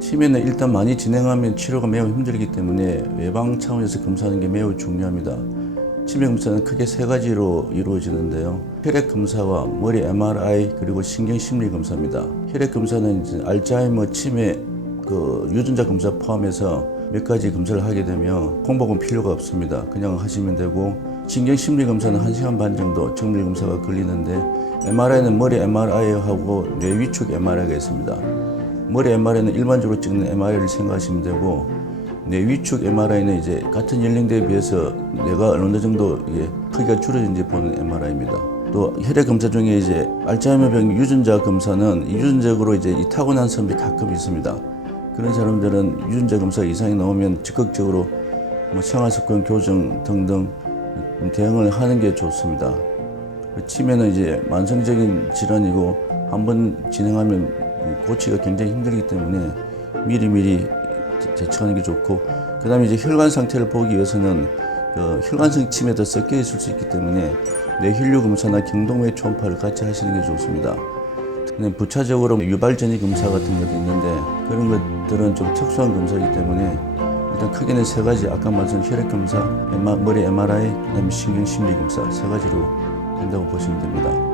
치매는 일단 많이 진행하면 치료가 매우 힘들기 때문에 예방 차원에서 검사하는 게 매우 중요합니다. 치매 검사는 크게 세 가지로 이루어지는데요. 혈액 검사와 머리 MRI 그리고 신경 심리 검사입니다. 혈액 검사는 이제 알츠하이머 치매 그 유전자 검사 포함해서 몇 가지 검사를 하게 되면 공복은 필요가 없습니다. 그냥 하시면 되고 신경 심리 검사는 1시간 반 정도 정밀 검사가 걸리는데 MRI는 머리 MRI하고 뇌 위축 MRI가 있습니다. 머리 MRI는 일반적으로 찍는 MRI를 생각하시면 되고 뇌 위축 MRI는 이제 같은 연령대에 비해서 뇌가 어느 정도 이게 크기가 줄어든지 보는 MRI입니다. 또 혈액 검사 중에 이제 알츠하이머병 유전자 검사는 유전적으로 이제 이 타고난 사람들이 가끔 있습니다. 그런 사람들은 유전자 검사 이상이 나오면 적극적으로 뭐 생활 습관 교정 등등 대응을 하는 게 좋습니다. 치매는 이제 만성적인 질환이고 한 번 진행하면 고치가 굉장히 힘들기 때문에 미리미리 대- 대처하는 게 좋고 그 다음에 이제 혈관 상태를 보기 위해서는 그 혈관성 치매도 섞여 있을 수 있기 때문에 뇌혈류 검사나 경동맥 초음파를 같이 하시는 게 좋습니다. 근데 부차적으로 유발전이 검사 같은 것도 있는데 그런 것들은 좀 특수한 검사이기 때문에 일단 크게는 세 가지 아까 말씀 혈액 검사, 머리 MRI, 그다음에 신경 심리 검사 세 가지로 된다고 보시면 됩니다.